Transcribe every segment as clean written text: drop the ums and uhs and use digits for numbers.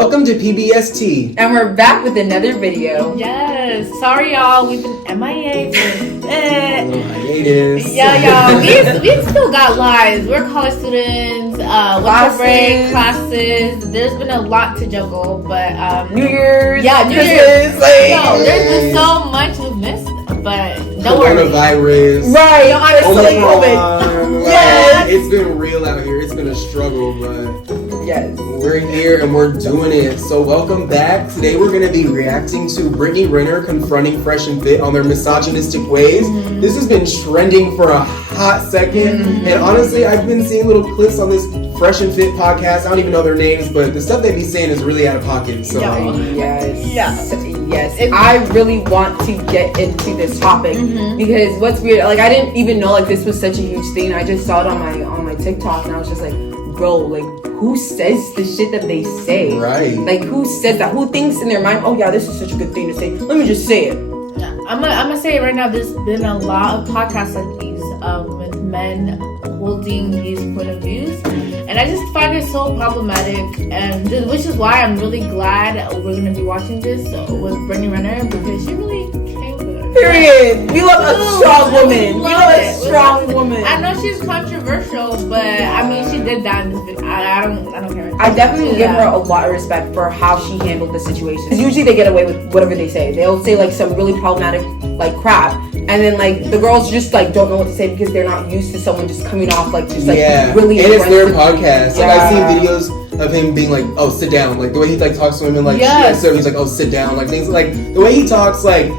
Welcome to PBSTea. And we're back with another video. Yes. Sorry, y'all. We've been MIA for a bit. Hiatus. Yeah, y'all. We still got lives. We're college students. Winter break, classes. There's been a lot to juggle, but New Year's. Yeah, New Year's. There's been so much we've missed, but don't worry. Coronavirus. Right. Honestly, COVID. Yes. It's been real out here. It's been a struggle, but yes, we're here and we're doing it. So welcome back. Today we're going to be reacting to Brittany Renner confronting Fresh and Fit on their misogynistic ways. Mm-hmm. This has been trending for a hot second. Mm-hmm. And honestly, I've been seeing little clips on this Fresh and Fit podcast. I don't even know their names, but the stuff they be saying is really out of pocket. So yes. I really want to get into this topic because what's weird, like I didn't even know like this was such a huge thing. I just saw it on my TikTok and I was just like, bro, like who says the shit that they say? Right. Like who says that? Who thinks in their mind, oh yeah, this is such a good thing to say. Let me just say it. Yeah, I'm gonna say it right now. There's been a lot of podcasts like these with men holding these point of views, and I just find it so problematic. And which is why I'm really glad we're gonna be watching this with Brittany Renner because she really came good. Period. We love a strong woman. We love a strong woman. I know she's controversial, but I mean she did that in this video. I don't care. I definitely give her a lot of respect for how she handled the situation. Because usually they get away with whatever they say. They'll say like some really problematic like crap, and then like the girls just like don't know what to say because they're not used to someone just coming off like just like really. And it's their podcast. Like I've seen videos of him being like, "Oh, sit down." Like the way he like talks to women, like so he's like, "Oh, sit down." Like things like the way he talks, like.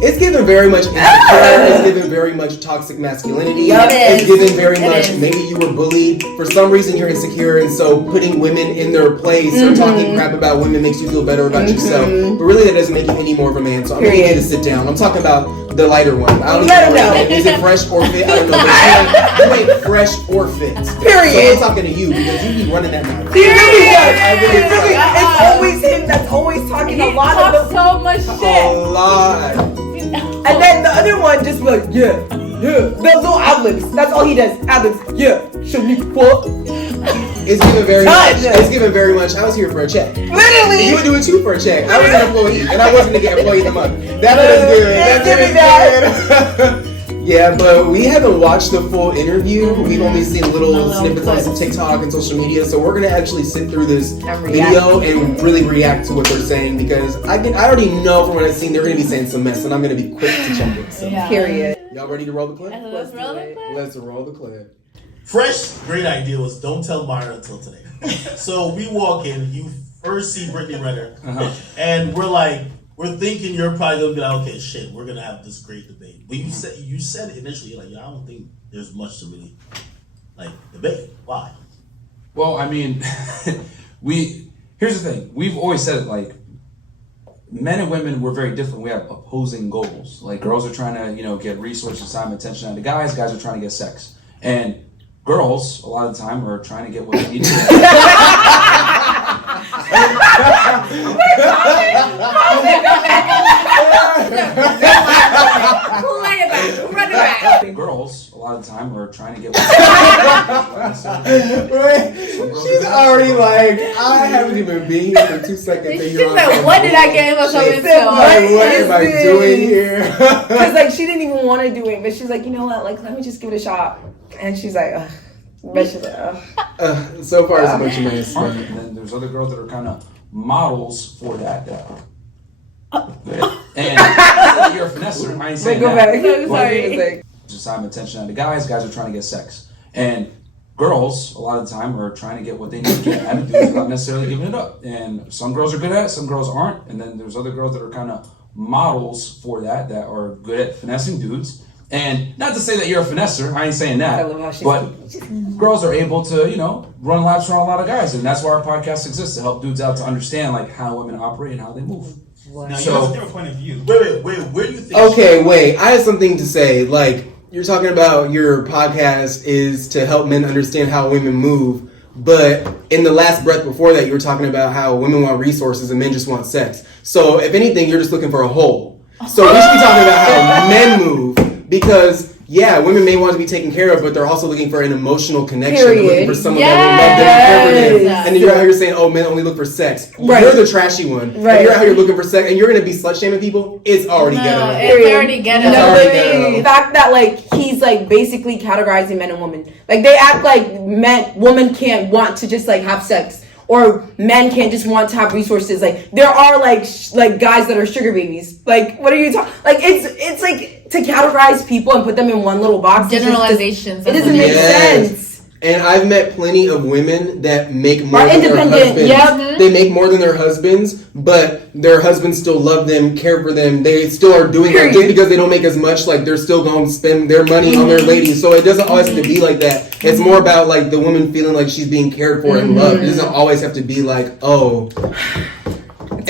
It's given very much insecure. It's given very much toxic masculinity. It's given very much maybe you were bullied. For some reason you're insecure, and so putting women in their place or talking crap about women makes you feel better about yourself. But really that doesn't make you any more of a man. So I'm gonna need you to sit down. I'm talking about the lighter one. I don't even know. Is it fresh or fit? I don't know. But you ain't fresh or fit. Period. So I'm talking to you because you be running that mouth. It's always him that's always talking a lot of so much shit. A lot. And then the other one just be like, yeah. The little ad-libs. That's all he does. Ad-libs. Yeah. Should we fuck? It's given very much. It's given very much. I was here for a check. Literally. You would do it too for a check. I was an employee, and I wasn't to get employee of the month. That was good. Yeah, but we haven't watched the full interview. We've only seen little snippets on some TikTok and social media. So we're gonna actually sit through this video and really react to what they're saying because I already know from what I've seen they're gonna be saying some mess, and I'm gonna be quick to jump in. So. Period. Y'all ready to roll the clip? Let's roll the clip. Let's roll the clip. Fresh, great idea was don't tell Myra until today. So we walk in, you first see Brittany Renner, and we're thinking you're probably gonna be like, okay, shit, we're gonna have this great debate. But you said initially, like, I don't think there's much to really like debate. Why? Well, I mean, here's the thing. We've always said it like men and women, we're very different. We have opposing goals. Like girls are trying to, get resources, time, attention out of guys. Guys are trying to get sex. And girls, a lot of the time, are trying to get what they need to get. Girls, a lot of the time, are trying to get what She's already like, I haven't even been here for 2 seconds. She's like, what did I get myself into? What am I doing here? Because like she didn't even want to do it, but she's like, you know what? Like, let me just give it a shot. And she's like, ugh. But she's like, so far, it's a bunch of mess. And then there's other girls that are kind of models for that. And you're a finesser. I ain't saying that. Sorry. Just time, attention out of guys. Guys are trying to get sex. And girls, a lot of the time, are trying to get what they need to get out of dudes without necessarily giving it up. And some girls are good at it, some girls aren't. And then there's other girls that are kind of models for that are good at finessing dudes. And not to say that you're a finesser, I ain't saying that. But girls are able to, run laps around a lot of guys. And that's why our podcast exists, to help dudes out to understand like how women operate and how they move. Now, you have a different point of view. Wait, where do you think... Okay, wait, I have something to say. Like, you're talking about your podcast is to help men understand how women move, but in the last breath before that, you were talking about how women want resources and men just want sex. So, if anything, you're just looking for a hole. So, we should be talking about how men move, because yeah, women may want to be taken care of, but they're also looking for an emotional connection. They're looking for someone that will love them and care for them. And then you're out here saying, oh, men only look for sex. Right. You're the trashy one. Right. If you're out here looking for sex and you're going to be slut-shaming people, it's already ghetto. It's already ghetto. The fact that, like, he's, like, basically categorizing men and women. Like, they act like women can't want to just, like, have sex. Or men can't just want to have resources. Like, there are, like guys that are sugar babies. Like, what are you talking? Like, it's like to categorize people and put them in one little box. Generalizations. It doesn't make sense. And I've met plenty of women that make more than their husbands. Yeah. They make more than their husbands, but their husbands still love them, care for them. They still are doing it just because they don't make as much. Like, they're still going to spend their money on their ladies. So it doesn't always have to be like that. It's more about, like, the woman feeling like she's being cared for and loved. It doesn't always have to be like, oh.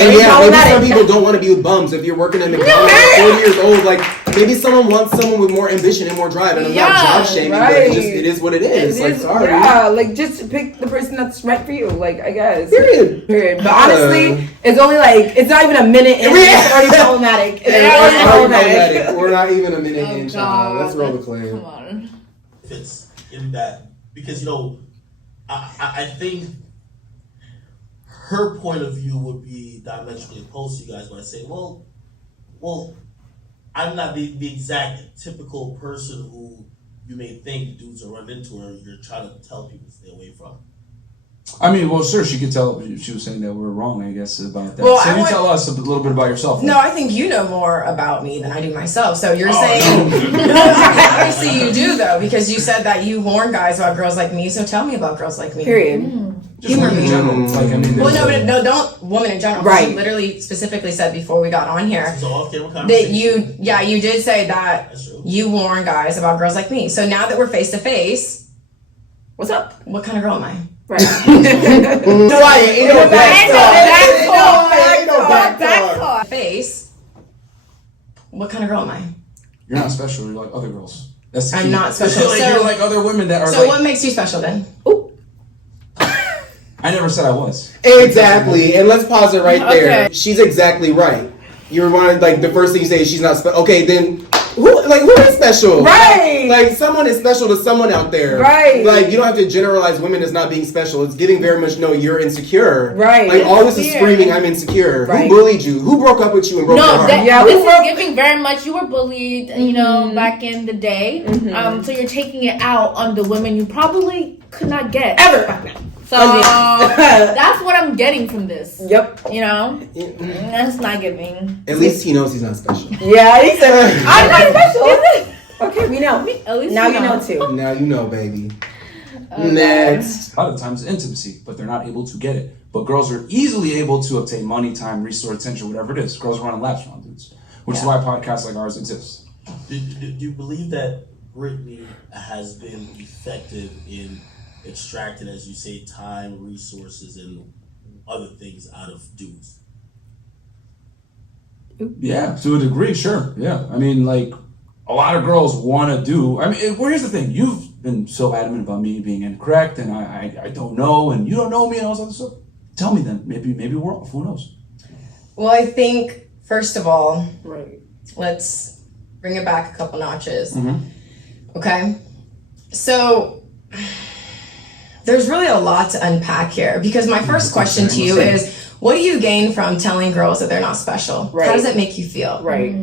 And yeah, maybe some people don't want to be with bums. If you're working at McDonald's, 40 years old, like, maybe someone wants someone with more ambition and more drive. And I'm not job shaming, but it is what it is. Like, sorry. Yeah, like, just pick the person that's right for you. Like, I guess. Period. But honestly, it's only like, it's not even a minute in. It's already problematic. It's already problematic. We're not even a minute in, child. Let's roll the claim. Come on. It's in that, because, you know, I think her point of view would be diametrically opposed to you guys by saying, well, I'm not the exact typical person who you may think dudes are run into or you're trying to tell people to stay away from. I mean, well, sure, she could tell. She was saying that we're wrong, I guess, about that. Well, so you tell us a little bit about yourself. No, I think you know more about me than I do myself. So you're saying, obviously you do, though, because you said that you warn guys about girls like me. So tell me about girls like me. Period. Just women in general. Like, I mean, well, no, don't women in general. Right. She literally specifically said before we got on here It's an off-camera that conversation. you did say that you warn guys about girls like me. So now that we're face to face, What's up? what kind of girl am I? Right. Face. What kind of girl am I? you're not special. You're like other girls. That's the I'm key. not special. Like, So- you're like other women that are. So like, what makes you special then? I never said I was. Exactly. And let's pause it right there. Okay. She's exactly right. You reminded, like, the first thing you say is she's not special. Okay, then who is special? Right. Like, someone is special to someone out there. Right. Like, you don't have to generalize women as not being special. It's giving very much, no, you're insecure. Right. Like, all this is screaming, I'm insecure. Right. Who bullied you? Who broke up with you and broke your No, heart? this is giving very much. You were bullied, you know, back in the day. So you're taking it out on the women you probably could not get Ever. So that's what I'm getting from this. Yep. You know, that's not giving. At least he knows he's not special. Yeah, he said, I'm not special. Okay, we know. At least Now you know too. Now you know, baby. Next. A lot of times intimacy, but they're not able to get it. But girls are easily able to obtain money, time, resource, attention, whatever it is. Girls are running laps around dudes, which is why podcasts like ours exist. Do you believe that Brittany has been effective in extracting, as you say, time, resources, and other things out of dudes? Yeah, to a degree, sure. Yeah, I mean, like, a lot of girls want to do. I mean, well, here's the thing. You've been so adamant about me being incorrect, and I don't know, and you don't know me, and all this other stuff. Tell me then. Maybe we're off. Who knows? Well, I think first of all, Right. let's bring it back a couple notches. Mm-hmm. Okay, so there's really a lot to unpack here because my first question to you is, what do you gain from telling girls that they're not special? Right. How does it make you feel? Right.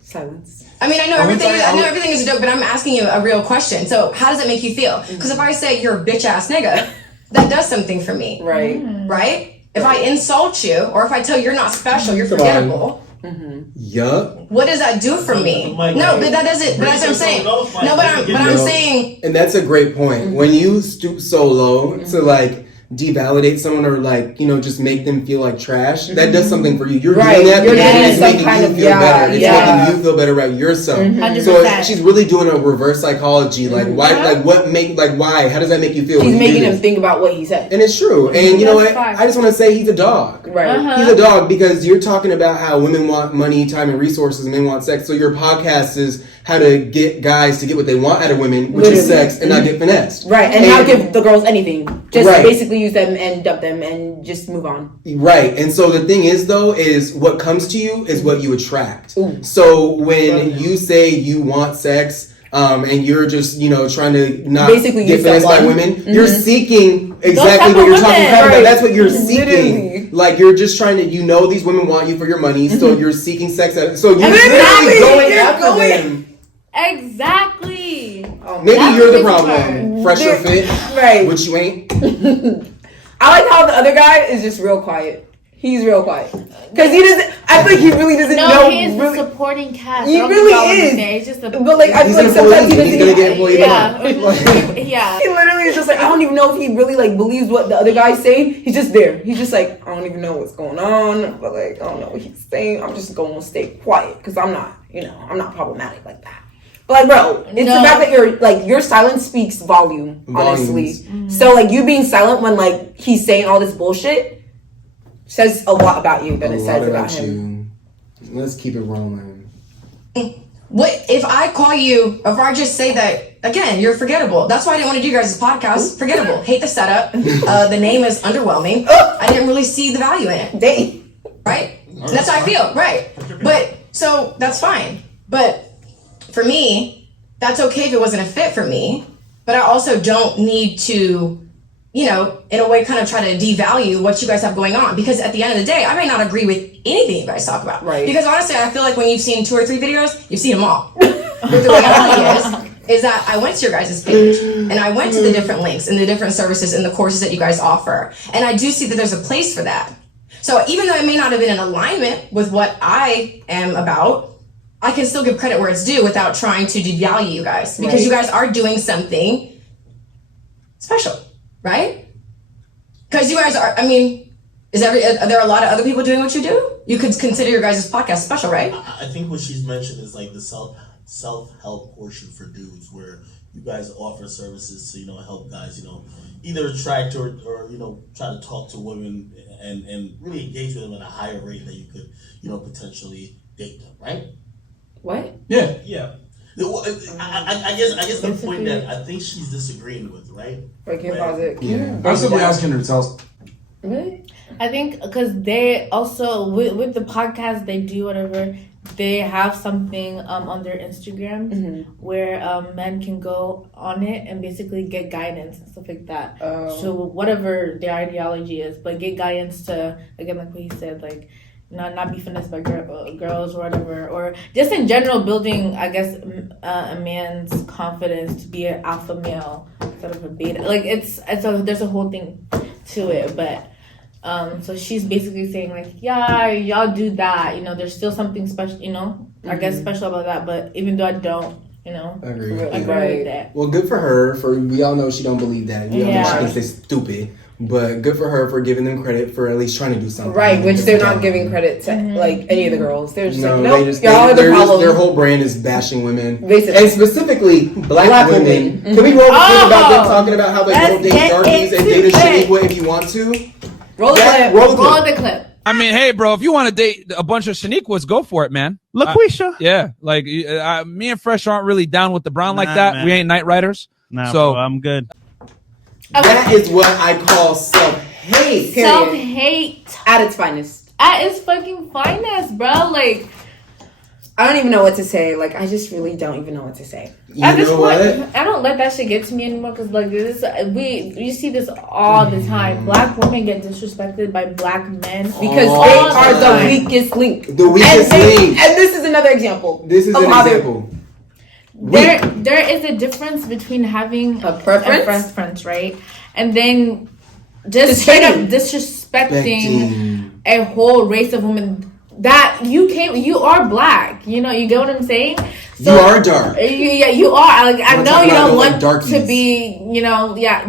Silence. I mean, I know everything is a joke, but I'm asking you a real question. So how does it make you feel? Because if I say you're a bitch ass nigga, that does something for me. Right. Right? If I insult you, or if I tell you you're not special, you're forgettable. Yup. What does that do for me? No, but that doesn't. But that's what I'm saying. No, but I'm saying. And that's a great point. When you stoop so low to, like, devalidate someone or, like, you know, just make them feel like trash, that does something for you. You're doing that because it's making you feel better. It's making you feel better about yourself. 100%. So she's really doing a reverse psychology. Like, why? Like, why? How does that make you feel? He's making him think about what he said. And it's true. And you know what? That's I just want to say he's a dog. Right. He's a dog because you're talking about how women want money, time, and resources, and men want sex. So your podcast is how to get guys to get what they want out of women, which is sex, and not get finessed. Right, and not give the girls anything. Just basically use them and dump them and just move on. Right, and so the thing is, though, is what comes to you is what you attract. Ooh. So when you say you want sex, and you're just, trying to not basically get finessed by women, you're seeking exactly what you're talking about. Right. That's what you're seeking. Literally. Like, you're just trying to, these women want you for your money, so you're seeking sex out of, so you're literally going after them. Exactly. Maybe you're the problem. Fresher fit, right? Which you ain't. I like how the other guy is just real quiet. He's real quiet because he doesn't. I feel like he really doesn't know. No, he is the supporting cast. He really is. He's just the. But like, I feel like sometimes he doesn't. Gonna get employed. Yeah. He literally is just like, I don't even know if he really like believes what the other guy's saying. He's just there. He's just like, I don't even know what's going on, but like, I don't know what he's saying. I'm just going to stay quiet because I'm not, I'm not problematic like that. But like, bro, it's the fact that you're like, your silence speaks volume, honestly. Mm-hmm. So like, you being silent when like he's saying all this bullshit says a lot about you than it says about him. Let's keep it rolling. What if I call you, if I just say that, again, you're forgettable. That's why I didn't want to do you guys' podcast. Forgettable. Hate the setup. The name is underwhelming. I didn't really see the value in it. Dang. Right? That's how I feel. Right. But, so, that's fine. But, for me, that's okay if it wasn't a fit for me. But I also don't need to, in a way kind of try to devalue what you guys have going on. Because at the end of the day, I may not agree with anything you guys talk about. Right. Because honestly, I feel like when you've seen 2 or 3 videos, you've seen them all. But the reality is that I went to your guys' page and I went to the different links and the different services and the courses that you guys offer. And I do see that there's a place for that. So even though it may not have been in alignment with what I am about, I can still give credit where it's due without trying to devalue you guys. Because you guys are doing something special. Right? Because you guys are, are there a lot of other people doing what you do? You could consider your guys' podcast special, right? I think what she's mentioned is like the self-help portion for dudes, where you guys offer services to, help guys, either attract or try to talk to women and really engage with them at a higher rate that you could, potentially date them, right? What? Yeah. I guess the point that I think she's disagreeing with, right? Like, yeah. I'm simply asking her to tell us. Really? I think because they also, with the podcast, they do whatever, they have something on their Instagram where men can go on it and basically get guidance and stuff like that. So whatever their ideology is, but get guidance to, again, like what he said, like, not be finessed by girls or whatever, or just in general building, I guess, a man's confidence to be an alpha male instead of a beta. Like there's a whole thing to it, but so she's basically saying like, yeah, y'all do that, there's still something special, I guess special about that, but even though I don't, agree with that. Well, good for her. We all know she don't believe that. We all know she thinks they're stupid. But good for her for giving them credit for at least trying to do something. Right, which they're not giving credit to like any of the girls. They're just like, nope, y'all are the problem. Their whole brand is bashing women. Basically. And specifically black women. Can we roll the clip about them talking about how they don't date darkies and date a Shaniqua if you want to? Roll the clip. I mean, hey, bro, if you want to date a bunch of Shaniquas, go for it, man. LaQuisha. Yeah, like me and Fresh aren't really down with the brown like that. Man. We ain't night riders. Nah, so bro, I'm good. That is what I call self-hate. Self-hate. At its finest. At its fucking finest, bro. Like, I don't even know what to say. Like, I just really don't even know what to say. At this point, I don't let that shit get to me anymore because, like, you see this all the time. Black women get disrespected by black men because they are the weakest link. The weakest link. And this is another example. This is an example. There is a difference between having a preference, right? And then just straight up disrespecting a whole race of women that you are black. You get what I'm saying? So, you are dark. You are. Like, I know you don't want to be,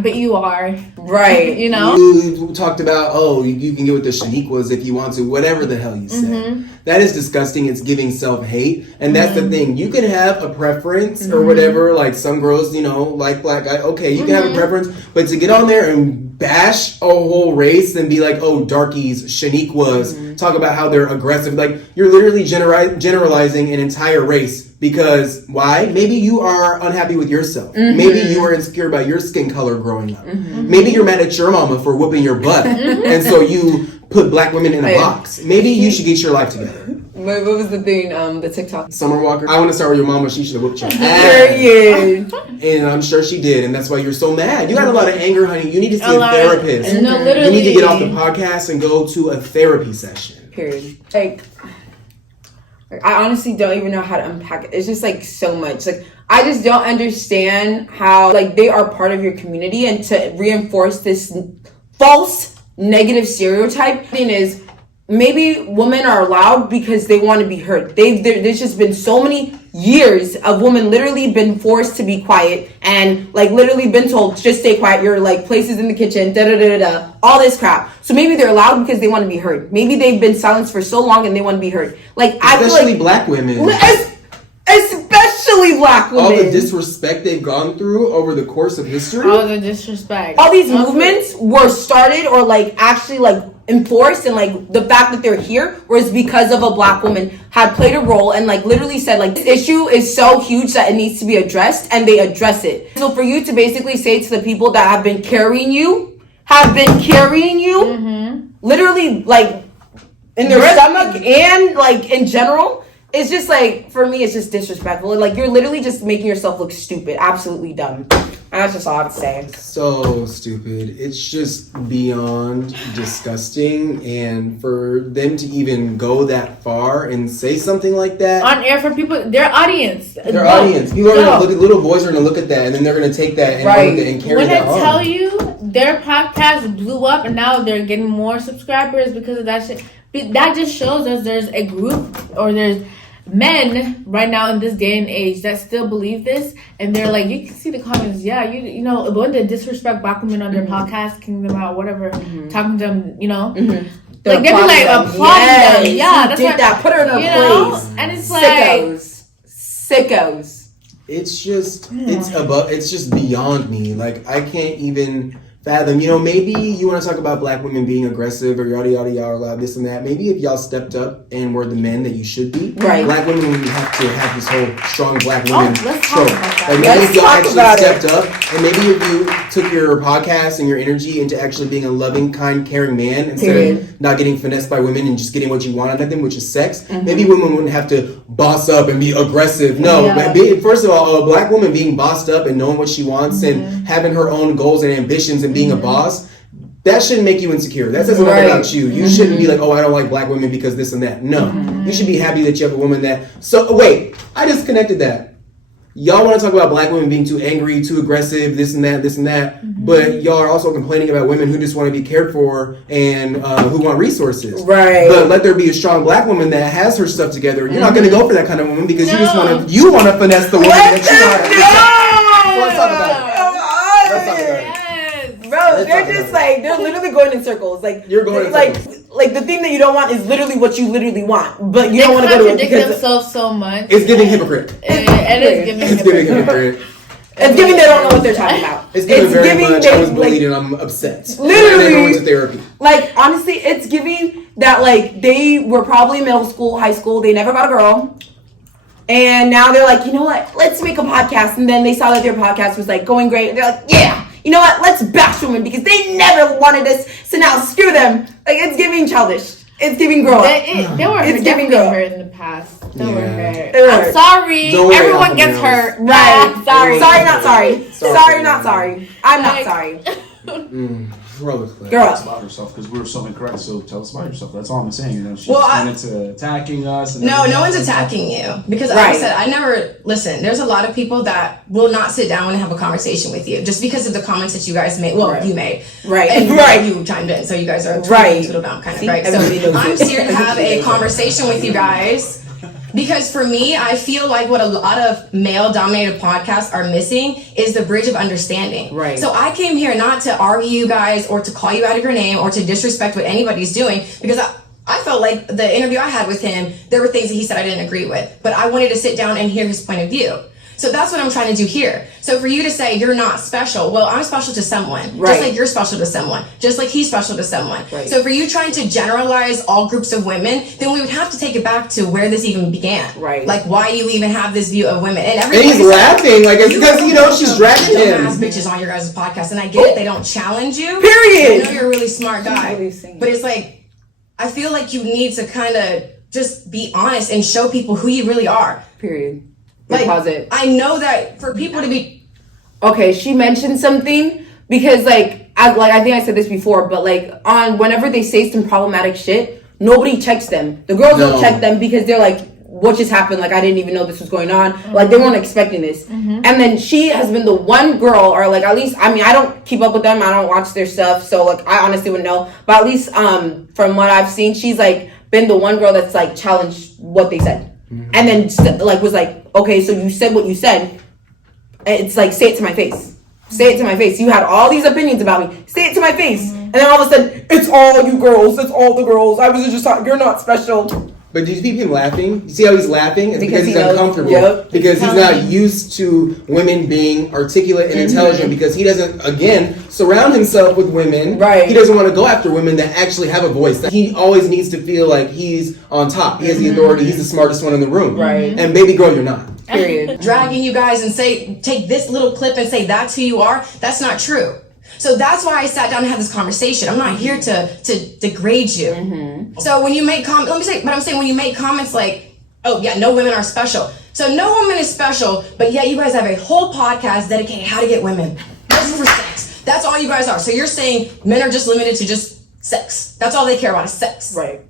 but you are. Right. You talked about, you can get with the Shaniquas if you want to, whatever the hell you said. That is disgusting. It's giving self-hate. And that's the thing. You can have a preference or whatever. Like some girls, like black guys. Okay, you can have a preference. But to get on there and bash a whole race and be like, darkies, Shaniquas, talk about how they're aggressive. Like, you're literally generalizing an entire race Because why? Maybe you are unhappy with yourself. Maybe you are insecure about your skin color growing up. Maybe you're mad at your mama for whooping your butt. And so you put black women in a box. Maybe you should get your life together. What was the thing, the TikTok? Summer Walker. I want to start with your mama. She should have whooped your ass. Period. And I'm sure she did. And that's why you're so mad. You got a lot of anger, honey. You need to see a therapist. No, literally. You need to get off the podcast and go to a therapy session. Period. Like, I honestly don't even know how to unpack it. It's just like so much. Like, I just don't understand how like they are part of your community, and to reinforce this false negative stereotype thing is maybe women are allowed because they want to be heard. There's just been so many years of women literally been forced to be quiet and like literally been told just stay quiet. Your like places in the kitchen, all this crap. So maybe they're allowed because they want to be heard. Maybe they've been silenced for so long and they want to be heard. Like especially black women. Especially black women. All the disrespect they've gone through over the course of history. All the disrespect. All these movements were started or like actually like enforced, and like the fact that they're here was because of a black woman had played a role and like literally said like this issue is so huge that it needs to be addressed, and they address it. So for you to basically say to the people that have been carrying you literally like in their stomach and like in general, it's just like, for me, it's just disrespectful. Like, you're literally just making yourself look stupid. Absolutely dumb. And that's just all I have to say. So stupid. It's just beyond disgusting. And for them to even go that far and say something like that. On air for people, their audience. Their audience. People are going to look at, little boys are going to look at that, and then they're going to take that and, and carry that on. When I tell you, their podcast blew up, and now they're getting more subscribers because of that shit. That just shows us there's a group, or there's men right now in this day and age that still believe this, and they're like, you can see the comments, you know, when they disrespect black women on their podcast, kicking them out, whatever, talking to them, you know, like they be like applauding them, that's did that, put her in her place, and it's sickos. It's just it's just beyond me. Like, I can't even fathom. You know, maybe you want to talk about black women being aggressive or yada yada yada, loud this and that. Maybe if y'all stepped up and were the men that you should be, black women would have to have this whole strong black women show. Like, maybe if y'all actually stepped up, and maybe if you took your podcast and your energy into actually being a loving, kind, caring man instead of not getting finessed by women and just getting what you want out of them, which is sex. Maybe women wouldn't have to boss up and be aggressive. No, first of all, a black woman being bossed up and knowing what she wants and having her own goals and ambitions and being a boss, that shouldn't make you insecure. That says nothing about you. You shouldn't be like, oh, I don't like black women because this and that. No. You should be happy that you have a woman that... So, wait, I just connected that. Y'all want to talk about black women being too angry, too aggressive, this and that, but y'all are also complaining about women who just want to be cared for and who want resources. Right. But let there be a strong black woman that has her stuff together. You're not going to go for that kind of woman because you want to finesse the woman that you know. So let's talk about it. Bro, they're just like, they're literally going in circles. Like, you're going in circles. Like the thing that you don't want is literally what you literally want, but you don't want to go to it because themselves so much. It's giving hypocrite. It's giving hypocrite. It's giving they don't know what they're talking about. It's giving very much. I was bullied and I'm upset. Literally, and I went to therapy. Like, honestly, it's giving that like they were probably middle school, high school. They never got a girl. And now they're like, you know what? Let's make a podcast. And then they saw that their podcast was like going great. And they're like, yeah. You know what? Let's bash women because they never wanted us. So now screw them. Like, it's giving childish. It's giving grow up. They were definitely hurt in the past. They were hurt. I'm sorry. Everyone gets hurt. Right. Sorry. Sorry, not sorry. Sorry, not sorry. I'm not sorry. Girl up about herself because we were so incorrect. So tell us about yourself. That's all I'm saying. You know, she went into attacking us. And no one's attacking you because, like I said, I never listen. There's a lot of people that will not sit down and have a conversation with you just because of the comments that you guys made. Well, you made and you chimed in, so you guys are twiddle down kind of right. So I'm here to have a conversation with you guys. Because for me, I feel like what a lot of male-dominated podcasts are missing is the bridge of understanding. Right. So I came here not to argue you guys or to call you out of your name or to disrespect what anybody's doing because I felt like the interview I had with him, there were things that he said I didn't agree with. But I wanted to sit down and hear his point of view. So that's what I'm trying to do here. So for you to say you're not special, well, I'm special to someone. Right. Just like you're special to someone. Just like he's special to someone. Right. So for you trying to generalize all groups of women, then we would have to take it back to where this even began. Right. Like why you even have this view of women. And he's laughing, like it's because she's dragging him. Dumbass bitches on your guys' podcast, and I get it. They don't challenge you. Period. I know you're a really smart guy, Really but it's like I feel like you need to kind of just be honest and show people who you really are. Period. Like, Deposit. I know that for people to be Okay, she mentioned something because I think I said this before, but like on whenever they say some problematic shit, nobody checks them. The girls don't check them because they're like, what just happened? Like I didn't even know this was going on. Like they weren't expecting this. And then she has been the one girl, or like at least I don't keep up with them. I don't watch their stuff, so like I honestly wouldn't know. But at least from what I've seen, she's like been the one girl that's like challenged what they said. And then like was like, okay, so you said what you said. It's like, say it to my face. Say it to my face. You had all these opinions about me. Say it to my face. And then all of a sudden, it's all you girls. It's all the girls. I was just talking. You're not special. But do you see him laughing? You see how he's laughing? It's because he's he knows, uncomfortable. yep. Because he's not used to women being articulate and intelligent. Because he doesn't, again, surround himself with women. Right. He doesn't want to go after women that actually have a voice. He always needs to feel like he's on top. He has the authority. He's the smartest one in the room. Right. And baby girl, you're not. Period. dragging you guys and take this little clip and say that's who you are. That's not true. So that's why I sat down and had this conversation. I'm not here to degrade you. So when you make comments, when you make comments like, oh yeah, no women are special. So no woman is special, but yet you guys have a whole podcast dedicated how to get women. This is for sex. That's all you guys are. So you're saying men are just limited to just sex. That's all they care about is sex. Right.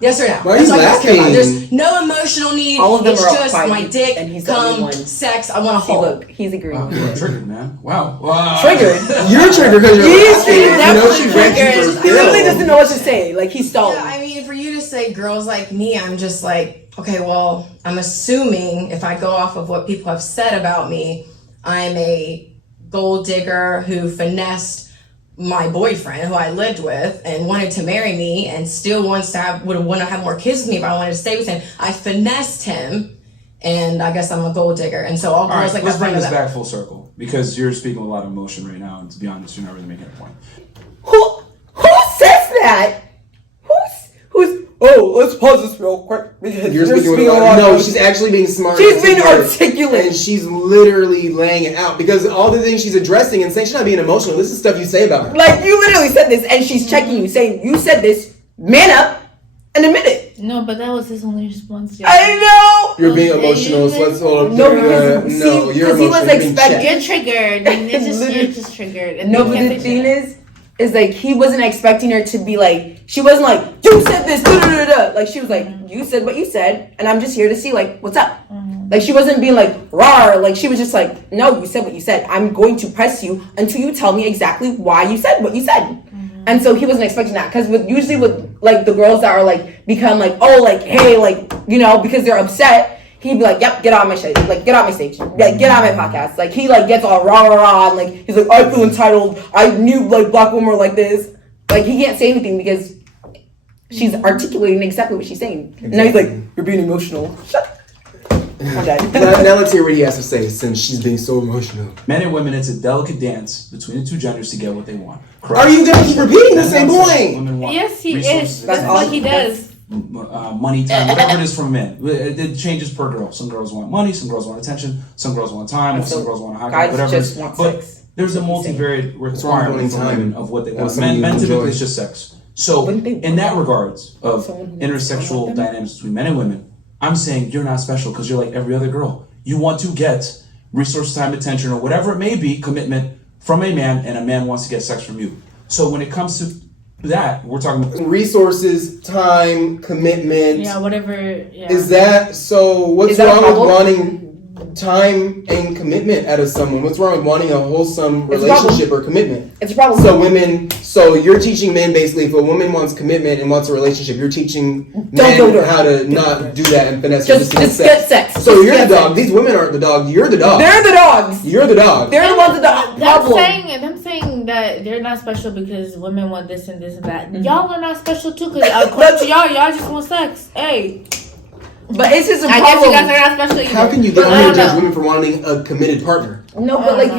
Yes or no? Why are That's you all you guys care about. laughing? There's no emotional need. All of them it's are just fine. my dick, And he's the only cum, one. sex. I want a See, hole. look, he's agreeing. Wow, you're triggered, man. Wow. Triggered. You're triggered because you're He's laughing. You know definitely she dragged you triggered. for He literally real. doesn't know what to say. Like he's stalling. Yeah, I mean, for you to say girls like me, I'm just like, okay, well, I'm assuming if I go off of what people have said about me, I'm a gold digger who finessed my boyfriend who I lived with and wanted to marry me and still would want to have more kids with me if I wanted to stay with him. I finessed him, and I guess I'm a gold digger. And so all girls All right, like let's that. bring this back full circle because you're speaking with a lot of emotion right now, and to be honest, you're not really making a point. Who says that? Who's? Oh, let's pause this real quick. You're speaking with a lot. No, she's actually being smart. She's being articulate. And she's literally laying it out because all the things she's addressing and saying she's not being emotional. This is stuff you say about her. Like you literally said this, and she's checking you, saying you said this. Man up and admit it. No, but that was his only response. I know. You're being emotional, so let's hold up. No, because you're he was emotional. You're being expecting- checked. You're triggered. You're just triggered. And No, you but can't the say thing shit. is like he wasn't expecting her to be like, she wasn't like, you said this, da, da, da, da. Like she was like, you said what you said, and I'm just here to see like what's up. Like she wasn't being like rawr. Like she was just like, no, you said what you said. I'm going to press you until you tell me exactly why you said what you said. And so he wasn't expecting that because usually with like the girls that are like become like, oh, like hey, like you know, because they're upset. He'd be like, yep, get on my shit. Like, get on my stage. Like, get on my podcast. Like, he, like, gets all rah, and, like, he's like, I feel entitled. I knew, like, black women were like this. Like, he can't say anything because she's articulating exactly what she's saying. Exactly. And now he's like, you're being emotional. Shut up. I'm dead. Now let's hear what he has to say since she's being so emotional. Men and women, it's a delicate dance between the two genders to get what they want. Correct? Are you going to keep repeating the That's same what I'm saying. point? Women want Yes, he resources, is. That's all what he does. money, time, whatever it is from men. It changes per girl. Some girls want money, some girls want attention, some girls want time, some girls want a high guys whatever. just want but sex. there's a multivariate requirement from time? women of what they want. something Men you typically enjoy. it's just sex. So in that regards of intersexual dynamics between men and women, I'm saying you're not special because you're like every other girl. You want to get resource, time, attention, or whatever it may be, commitment from a man, and a man wants to get sex from you. So when it comes to that, we're talking about resources, time, commitment. Yeah, whatever. Yeah. Is that so? What's Is that a wrong with problem? wanting time and commitment out of someone? What's wrong with wanting a wholesome It's a problem. relationship or commitment? It's a problem. So you're teaching men basically, if a woman wants commitment and wants a relationship, you're teaching men go to her. how to not do that and finesse Just to get sex. So Just you're get the dog. sex. These women aren't the dog. You're the dog. They're the dogs. You're the dog. They're the ones that the problem. Them saying that they're not special because women want this and this and that. Y'all are not special too because according to y'all just want sex. Hey. But it's just a I problem. guess you guys are not special either. How can you judge women for wanting a committed partner? No, but like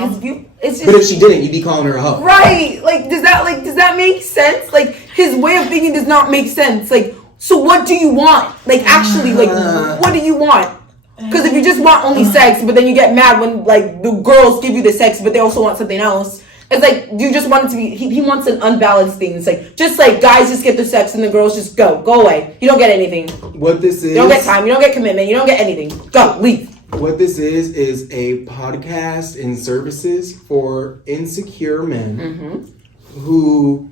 it's just. But if she didn't, you'd be calling her a hoe. Right? Does that make sense? Like his way of thinking does not make sense. Like, so what do you want? Like actually, what do you want? Because if you just want only sex, but then you get mad when like the girls give you the sex, but they also want something else. It's like you just want it to be. He wants an unbalanced thing. It's like just like guys just get the sex and the girls just go away. You don't get anything. What this is? You don't get time. You don't get commitment. You don't get anything. Go, leave. What this is a podcast in services for insecure men who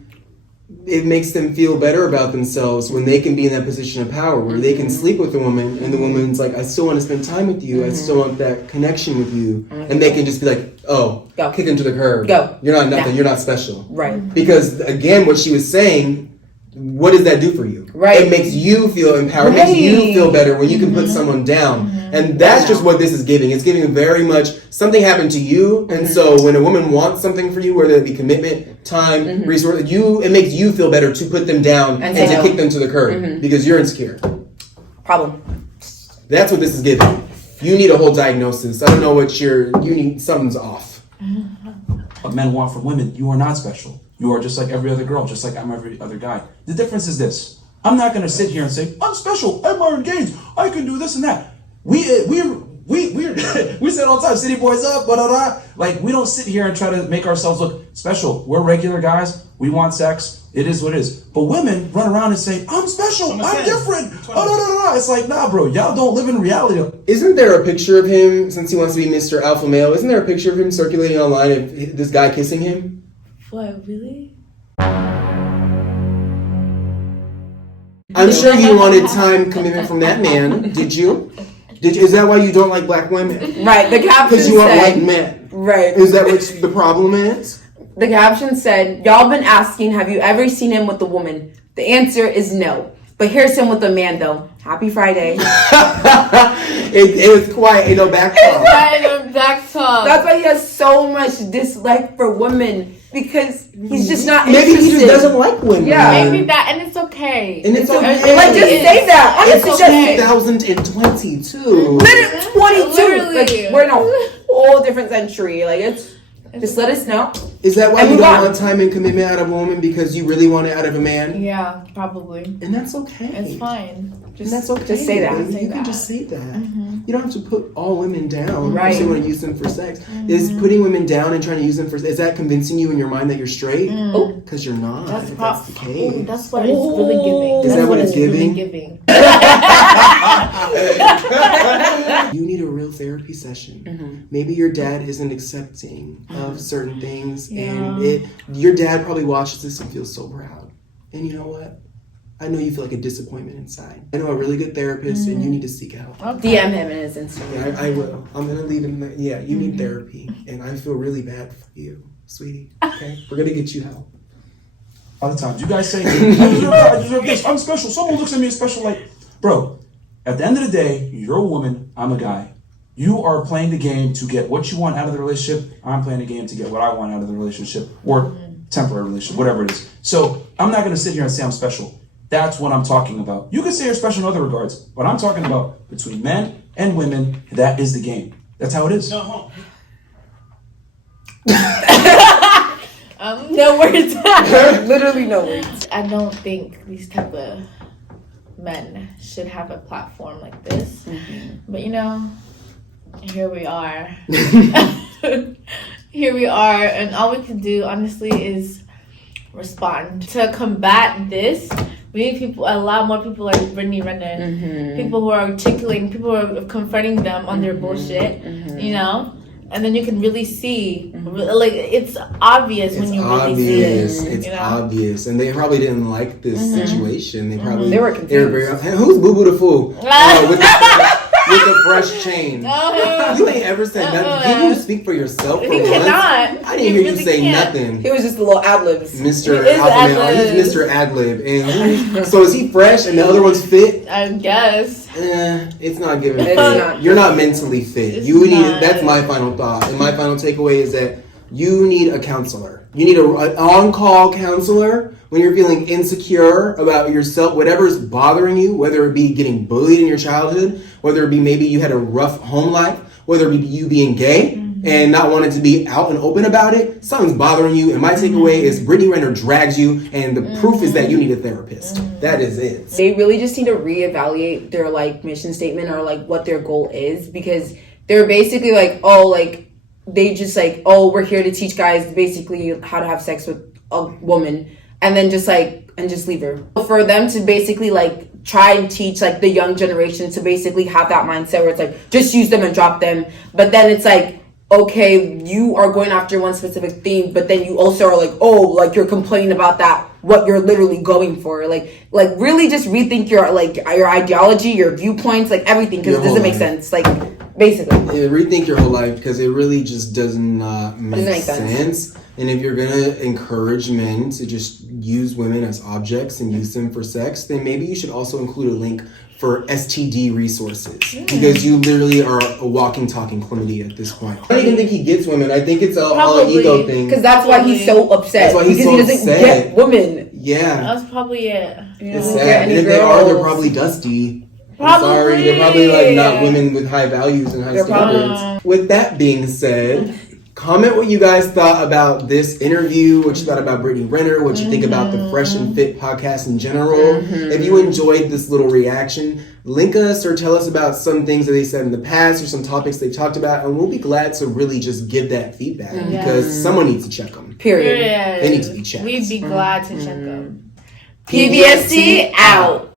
it makes them feel better about themselves when they can be in that position of power where they can sleep with a woman and the woman's like, I still want to spend time with you. I still want that connection with you. And they can just be like, oh, go. Kick him to the curb. Go. You're not nothing. Now. You're not special. Right. Because again, what she was saying, what does that do for you? Right. It makes you feel empowered. Right. It makes you feel better when you can put someone down. And that's just what this is giving. It's giving very much something happened to you. And so when a woman wants something for you, whether it be commitment, time, resource, it makes you feel better to put them down and to kick them to the curb because you're insecure. Problem. That's what this is giving. You need a whole diagnosis. I don't know what you need. Something's off. What men want from women, you are not special. You are just like every other girl, just like I'm every other guy. The difference is this. I'm not going to sit here and say, I'm special, I'm more engaged, I can do this and that. We say it all the time, city boys up, blah, blah, blah. Like, we don't sit here and try to make ourselves look special. We're regular guys. We want sex. It is what it is. But women run around and say, I'm special, I'm different. It's like, nah, bro, y'all don't live in reality. Isn't there a picture of him, since he wants to be Mr. Alpha Male, isn't there a picture of him circulating online of this guy kissing him? What, really? I'm sure you wanted time commitment from that man. Did you? Is that why you don't like black women? Right. The caption Because you want said, white men. Right. Is that what the problem is? The caption said, y'all been asking, have you ever seen him with a woman? The answer is no. But here's him with a man, though. Happy Friday. it was quiet. Ain't no back talk. That's why he has so much dislike for women. Because he's just not Maybe interested. he just doesn't like women. Yeah. Maybe that, and it's okay. And it's okay. Like, just say that. Honestly, It's just 2022. Literally 22. Literally. Like, we're in a whole different century. Like, just let us know. Is that why And you move don't on. want time and commitment out of a woman because you really want it out of a man? Yeah, probably. And that's okay. It's fine. And that's okay. Just say that. You can just say that. You don't have to put all women down. Right. You want to use them for sex. Is putting women down and trying to use them for sex, is that convincing you in your mind that you're straight? Oh, because you're not. That's if that's the case. That's what it's really giving. Is that what it's really giving? You need a real therapy session. Maybe your dad isn't accepting of certain things, and your dad probably watches this and feels so proud. And you know what? I know you feel like a disappointment inside. I know a really good therapist, and you need to seek help. DM him in his Instagram. Yeah, I will. I'm gonna leave him. Yeah, you need therapy, and I feel really bad for you, sweetie. Okay, we're gonna get you help. All the time. You guys say, I deserve this. I'm special. Someone looks at me as special. Like, bro, at the end of the day, you're a woman. I'm a guy. You are playing the game to get what you want out of the relationship. I'm playing the game to get what I want out of the relationship or temporary relationship, whatever it is. So I'm not going to sit here and say I'm special. That's what I'm talking about. You can say you're special in other regards, but I'm talking about between men and women. That is the game. That's how it is. No words. Literally no words. I don't think these type of men should have a platform like this. But here we are. Here we are, and all we can do, honestly, is respond. To combat this, we need a lot more people like Brittany Renner. People who are articulating, people who are confronting them on their bullshit, And then you can really see, like, it's obvious when you really see it. It's obvious. And they probably didn't like this situation. They probably They were confused. Who's Boo Boo the Fool? With the fresh chain. You ain't ever said nothing. Can you speak for yourself for He once? cannot. I didn't hear you say nothing. He was just a little ad-libs. Mr. He is Ad-lib. He's Mr. Ad-lib. And so is he fresh and the other one's fit? I guess. It's not giving. It's not. You're not mentally fit. It's You need. not. That's my final thought. And my final takeaway is that you need a counselor. You need an on-call counselor when you're feeling insecure about yourself, whatever's bothering you, whether it be getting bullied in your childhood, whether it be maybe you had a rough home life, whether it be you being gay and not wanting to be out and open about it. Something's bothering you. And my takeaway is Brittany Renner drags you, and the proof is that you need a therapist. That is it. They really just need to reevaluate their like mission statement or like what their goal is, because they're basically like, oh, like they just like, oh, we're here to teach guys basically how to have sex with a woman, and then just like, and just leave her. For them to basically like try and teach like the young generation to basically have that mindset where it's like, just use them and drop them. But then it's like, okay, you are going after one specific theme, but then you also are like, oh, like you're complaining about that, what you're literally going for. Like really just rethink your like your ideology, your viewpoints, like everything, because it doesn't make sense. Like basically. Yeah, rethink your whole life, because it really just does not make sense. And if you're gonna encourage men to just use women as objects and use them for sex, then maybe you should also include a link for STD resources, because you literally are a walking, talking chlamydia at this point. I don't even think he gets women. I think it's all an ego thing. Because that's why he's so upset. That's why he's because so he doesn't upset. get women. Yeah. That's probably it. It's sad. And if they are, they're probably dusty. I'm sorry, they're probably like not women with high values and high standards. With that being said, comment what you guys thought about this interview, what you thought about Brittany Renner, what you think about the Fresh and Fit podcast in general. If you enjoyed this little reaction, link us or tell us about some things that they said in the past or some topics they talked about, and we'll be glad to really just give that feedback because someone needs to check them. Period. Yeah. They need to be checked. We'd be glad to check them. PBSTea out.